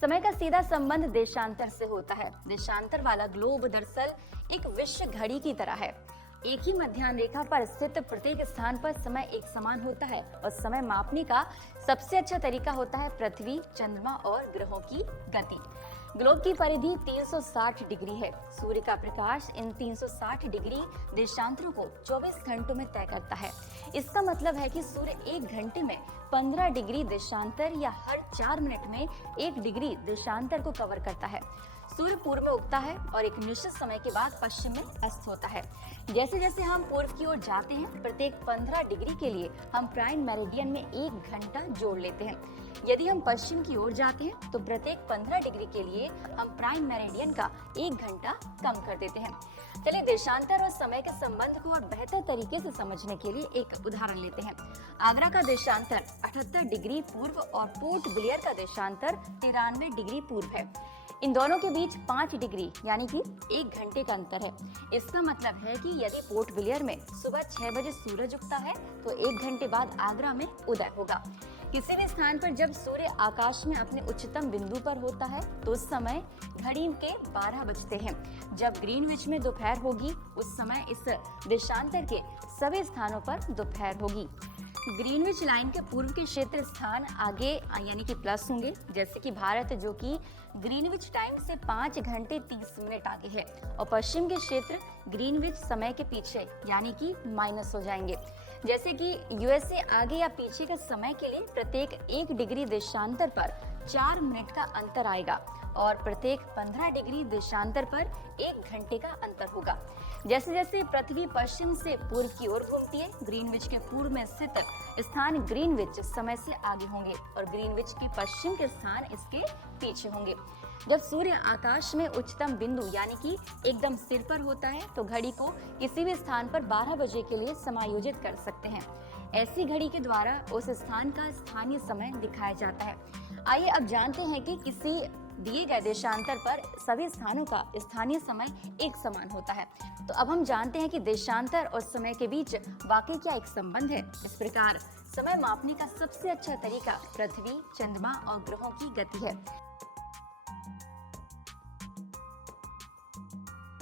समय का सीधा संबंध देशांतर से होता है। देशांतर वाला ग्लोब दरअसल एक विश्व घड़ी की तरह है। एक ही मध्याह्न रेखा पर स्थित प्रत्येक स्थान पर समय एक समान होता है और समय मापने का सबसे अच्छा तरीका होता है पृथ्वी, चंद्रमा और ग्रहों की गति। ग्लोब की परिधि 360 डिग्री है। सूर्य का प्रकाश इन 360 डिग्री देशांतरों को 24 घंटों में तय करता है। इसका मतलब है कि सूर्य एक घंटे में 15 डिग्री देशांतर या हर 4 मिनट में 1 डिग्री देशांतर को कवर करता है। सूर्य पूर्व में उगता है और एक निश्चित समय के बाद पश्चिम में अस्त होता है। जैसे जैसे हम पूर्व की ओर जाते हैं, प्रत्येक 15 डिग्री के लिए हम प्राइम मेरिडियन में 1 घंटा जोड़ लेते हैं। यदि हम पश्चिम की ओर जाते हैं तो प्रत्येक 15 डिग्री के लिए हम प्राइम मेरिडियन का 1 घंटा कम कर देते हैं। चलिए देशांतर और समय के संबंध को और बेहतर तरीके से समझने के लिए एक उदाहरण लेते हैं। आगरा का देशांतर 78 डिग्री पूर्व और पोर्ट ब्लेयर का देशांतर 93 डिग्री पूर्व है। इन दोनों के बीच 5 डिग्री यानी कि 1 घंटे का अंतर है। इसका मतलब है कि यदि पोर्ट ब्लेयर में सुबह 6 बजे सूरज उगता है तो 1 घंटे बाद आगरा में उदय होगा। किसी भी स्थान पर जब सूर्य आकाश में अपने उच्चतम बिंदु पर होता है तो उस समय घड़ी के 12 बजते हैं। जब ग्रीनविच में दोपहर होगी उस समय इस देशांतर के सभी स्थानों पर दोपहर होगी। ग्रीनविच लाइन के पूर्व के क्षेत्र स्थान आगे यानी कि प्लस होंगे, जैसे कि भारत जो कि ग्रीनविच टाइम से 5 घंटे 30 मिनट आगे है, और पश्चिम के क्षेत्र ग्रीनविच समय के पीछे यानी कि माइनस हो जाएंगे। जैसे कि यूएसए आगे या पीछे के समय के लिए प्रत्येक 1 डिग्री देशांतर पर 4 मिनट का अंतर आएगा और प्रत्येक 15 डिग्री देशांतर पर 1 घंटे का अंतर होगा। जैसे जैसे पृथ्वी पश्चिम से पूर्व की ओर घूमती है, ग्रीनविच के पूर्व में स्थित स्थान ग्रीनविच समय से आगे होंगे और ग्रीनविच के पश्चिम के स्थान इसके पीछे होंगे। जब सूर्य आकाश में उच्चतम बिंदु यानी कि एकदम सिर पर होता है तो घड़ी को किसी भी स्थान पर 12 बजे के लिए समायोजित कर सकते हैं। ऐसी घड़ी के द्वारा उस स्थान का स्थानीय समय दिखाया जाता है। आइए अब जानते हैं कि किसी दिए गए देशांतर पर सभी स्थानों का स्थानीय समय एक समान होता है। तो अब हम जानते हैं कि देशांतर और समय के बीच वाकई क्या एक संबंध है। इस प्रकार समय मापने का सबसे अच्छा तरीका पृथ्वी, चंद्रमा और ग्रहों की गति है।